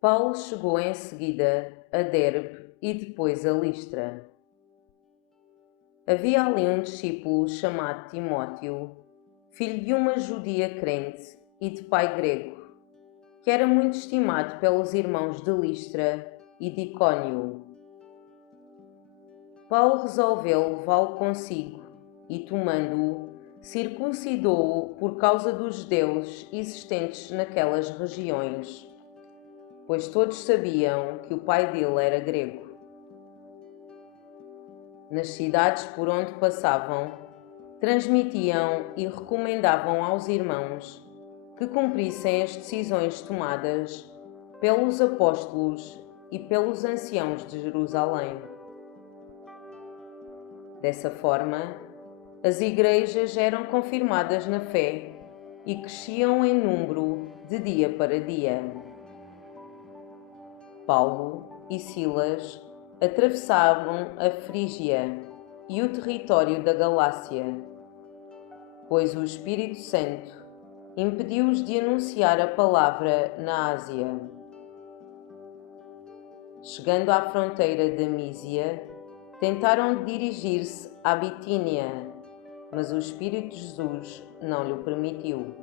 Paulo chegou em seguida a Derbe e depois a Listra. Havia ali um discípulo chamado Timóteo, filho de uma judia crente e de pai grego, que era muito estimado pelos irmãos de Listra e de Icónio. Paulo resolveu levá-lo consigo e, tomando-o, circuncidou-o por causa dos judeus existentes naquelas regiões, pois todos sabiam que o pai dele era grego. Nas cidades por onde passavam, transmitiam e recomendavam aos irmãos que cumprissem as decisões tomadas pelos apóstolos e pelos anciãos de Jerusalém. Dessa forma, as igrejas eram confirmadas na fé e cresciam em número de dia para dia. Paulo e Silas atravessavam a Frígia e o território da Galácia, pois o Espírito Santo impediu-os de anunciar a palavra na Ásia. Chegando à fronteira da Mísia, tentaram dirigir-se à Bitínia, mas o Espírito de Jesus não lhe permitiu.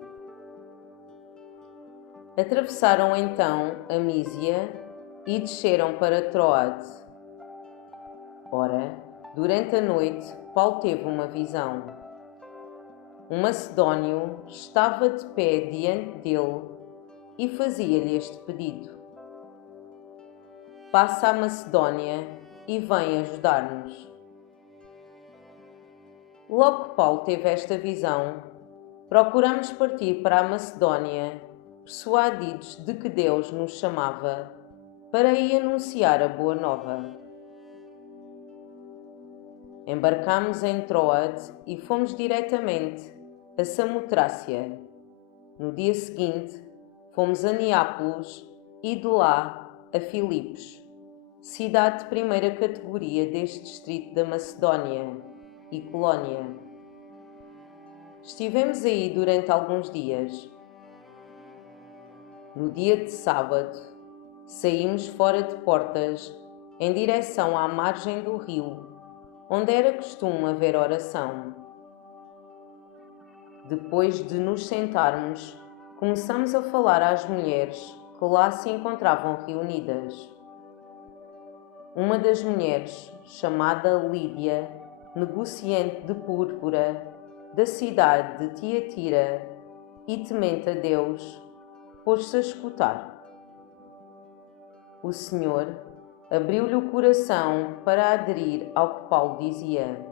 Atravessaram então a Mísia e desceram para Troade. Ora, durante a noite, Paulo teve uma visão. Um macedónio estava de pé diante dele e fazia-lhe este pedido: passa a Macedónia e vem ajudar-nos. Logo que Paulo teve esta visão, procuramos partir para a Macedónia, persuadidos de que Deus nos chamava para aí anunciar a boa nova. Embarcámos em Troade e fomos diretamente a Samotrácia. No dia seguinte, fomos a Neápolis e de lá a Filipos, cidade de primeira categoria deste distrito da Macedónia e Colónia. Estivemos aí durante alguns dias. No dia de sábado, saímos fora de Portas em direção à margem do rio, onde era costume haver oração. Depois de nos sentarmos, começamos a falar às mulheres que lá se encontravam reunidas. Uma das mulheres, chamada Lídia, negociante de púrpura, da cidade de Tiatira e temente a Deus, pôs-se a escutar. O Senhor abriu-lhe o coração para aderir ao que Paulo dizia.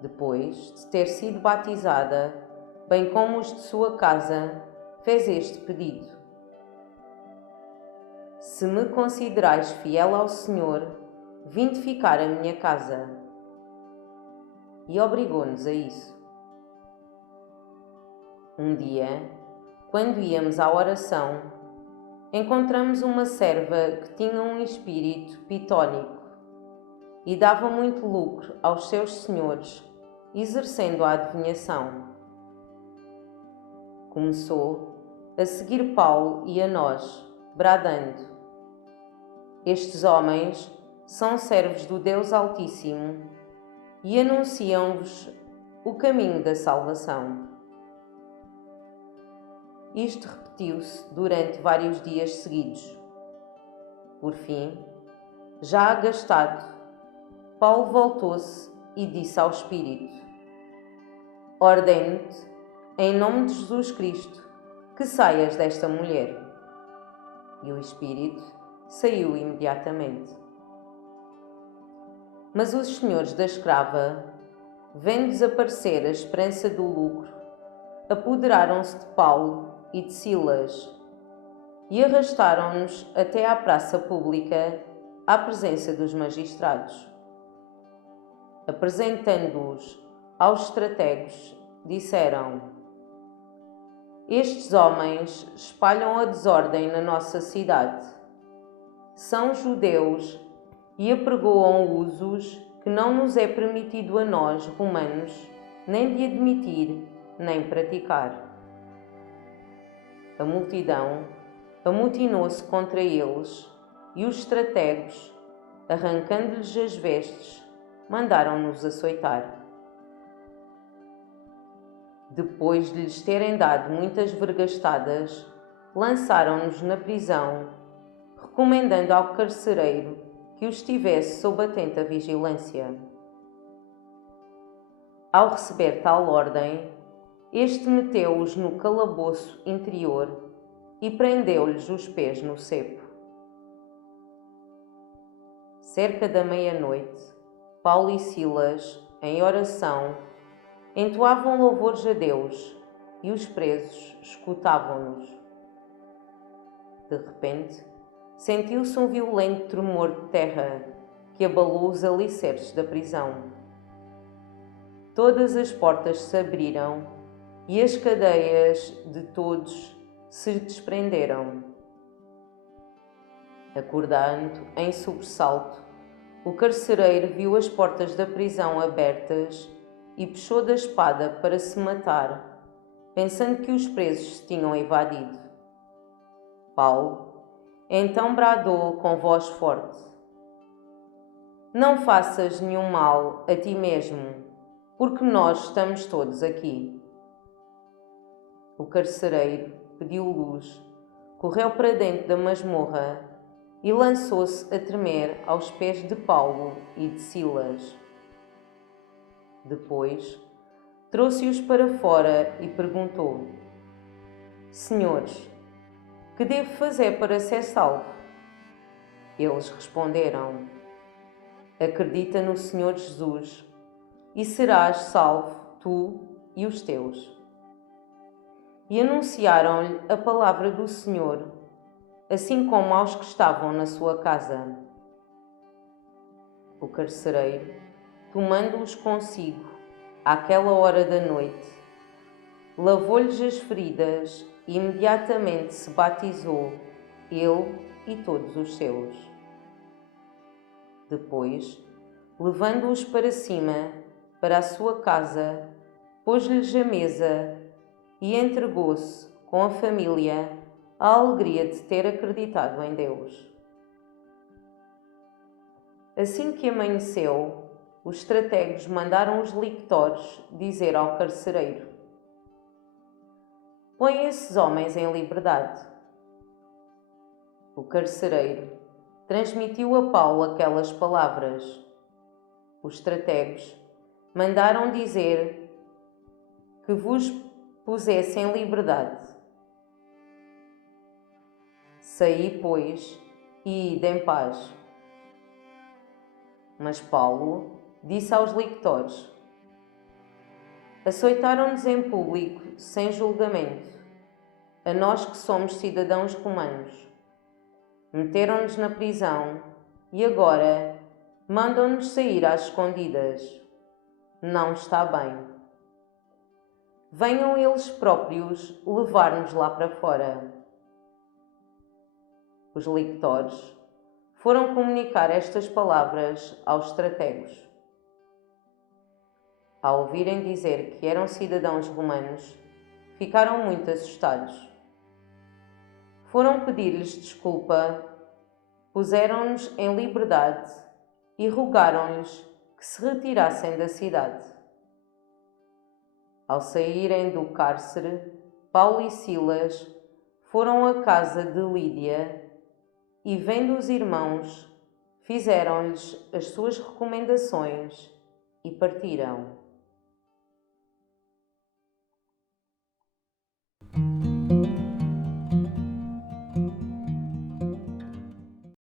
Depois de ter sido batizada, bem como os de sua casa, fez este pedido: se me considerais fiel ao Senhor, vinde ficar a minha casa. E obrigou-nos a isso. Um dia, quando íamos à oração, encontramos uma serva que tinha um espírito pitónico e dava muito lucro aos seus senhores, exercendo a adivinhação. Começou a seguir Paulo e a nós, bradando: estes homens são servos do Deus Altíssimo e anunciam-vos o caminho da salvação. Isto repetiu-se durante vários dias seguidos. Por fim, já agastado, Paulo voltou-se e disse ao Espírito: ordeno-te, em nome de Jesus Cristo, que saias desta mulher. E o Espírito saiu imediatamente. Mas os senhores da escrava, vendo desaparecer a esperança do lucro, apoderaram-se de Paulo e de Silas e arrastaram-nos até à praça pública, à presença dos magistrados. Apresentando-os aos estrategos, disseram: estes homens espalham a desordem na nossa cidade. São judeus e apregoam usos que não nos é permitido a nós, romanos, nem de admitir, nem praticar. A multidão amotinou-se contra eles e os estrategos, arrancando-lhes as vestes, mandaram-nos açoitar. Depois de lhes terem dado muitas vergastadas, lançaram-nos na prisão, recomendando ao carcereiro que os tivesse sob atenta vigilância. Ao receber tal ordem, este meteu-os no calabouço interior e prendeu-lhes os pés no cepo. Cerca da meia-noite, Paulo e Silas, em oração, entoavam louvores a Deus e os presos escutavam-nos. De repente, sentiu-se um violento tremor de terra que abalou os alicerces da prisão. Todas as portas se abriram e as cadeias de todos se desprenderam. Acordando em sobressalto, o carcereiro viu as portas da prisão abertas e puxou da espada para se matar, pensando que os presos se tinham evadido. Paulo então bradou com voz forte: Não faças nenhum mal a ti mesmo, porque nós estamos todos aqui. O carcereiro pediu luz, correu para dentro da masmorra e lançou-se a tremer aos pés de Paulo e de Silas. Depois, trouxe-os para fora e perguntou: Senhores, que devo fazer para ser salvo? Eles responderam: Acredita no Senhor Jesus e serás salvo, tu e os teus. E anunciaram-lhe a palavra do Senhor, assim como aos que estavam na sua casa. O carcereiro, tomando-os consigo, àquela hora da noite, lavou-lhes as feridas e imediatamente se batizou, ele e todos os seus. Depois, levando-os para cima, para a sua casa, pôs-lhes a mesa e entregou-se com a família à alegria de ter acreditado em Deus. Assim que amanheceu, os estrategos mandaram os lictores dizer ao carcereiro: Põe esses homens em liberdade. O carcereiro transmitiu a Paulo aquelas palavras. Os estrategos mandaram dizer que vos pusesse em liberdade. Saí, pois, e ide em paz. Mas Paulo disse aos lictores: Açoitaram-nos em público, sem julgamento, a nós que somos cidadãos romanos. Meteram-nos na prisão e agora mandam-nos sair às escondidas. Não está bem. Venham eles próprios levar-nos lá para fora. Os lictores foram comunicar estas palavras aos estrategos. Ao ouvirem dizer que eram cidadãos romanos, ficaram muito assustados. Foram pedir-lhes desculpa, puseram-nos em liberdade e rogaram-lhes que se retirassem da cidade. Ao saírem do cárcere, Paulo e Silas foram à casa de Lídia e, vendo os irmãos, fizeram-lhes as suas recomendações e partiram.